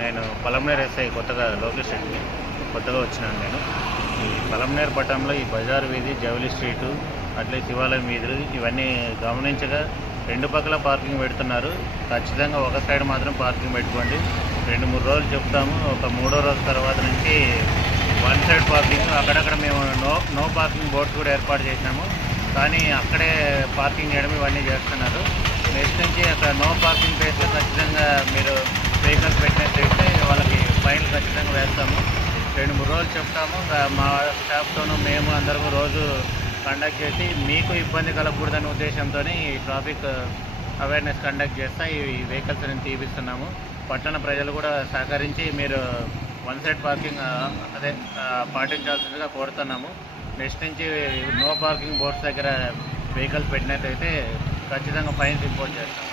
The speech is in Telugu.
నేను పలమనేరు ఎస్ఐ కొత్తగా లోకేష్ రెడ్డి కొత్తగా వచ్చినాను. నేను ఈ పలమనేరు పట్టణంలో ఈ బజార్ వీధి, జవలి స్ట్రీటు, అట్లే శివాలయం వీధులు ఇవన్నీ గమనించగా రెండు పక్కల పార్కింగ్ పెడుతున్నారు. ఖచ్చితంగా ఒక సైడ్ మాత్రం పార్కింగ్ పెట్టుకోండి. 2-3 రోజులు చెప్తాము. ఒక 3వ రోజు తర్వాత నుంచి వన్ సైడ్ పార్కింగ్. అక్కడక్కడ మేము నో పార్కింగ్ బోర్డ్స్ కూడా ఏర్పాటు చేసినాము. కానీ అక్కడే పార్కింగ్ చేయడం ఇవన్నీ చేస్తున్నారు. నెక్స్ట్ నుంచి అక్కడ నో పార్కింగ్ ప్లేస్లో ఖచ్చితంగా మీరు వెహికల్స్ పెట్టినట్టయితే వాళ్ళకి ఫైన్లు ఖచ్చితంగా వేస్తాము. 2-3 రోజులు చెప్తాము. మా స్టాఫ్తోనూ మేము అందరూ రోజు కండక్ట్ చేసి మీకు ఇబ్బంది కలగకూడదనే ఉద్దేశంతో ఈ ట్రాఫిక్ అవేర్నెస్ కండక్ట్ చేస్తా ఈ వెహికల్స్ అనేది తీపిస్తున్నాము. పట్టణ ప్రజలు కూడా సహకరించి మీరు వన్ సైడ్ పార్కింగ్ పాటించాల్సిందిగా కోరుతున్నాము. నెక్స్ట్ నుంచి నో పార్కింగ్ బోర్డ్స్ దగ్గర వెహికల్స్ పెట్టినట్టయితే ఖచ్చితంగా ఫైన్స్ ఇంపోజ్ చేస్తాం.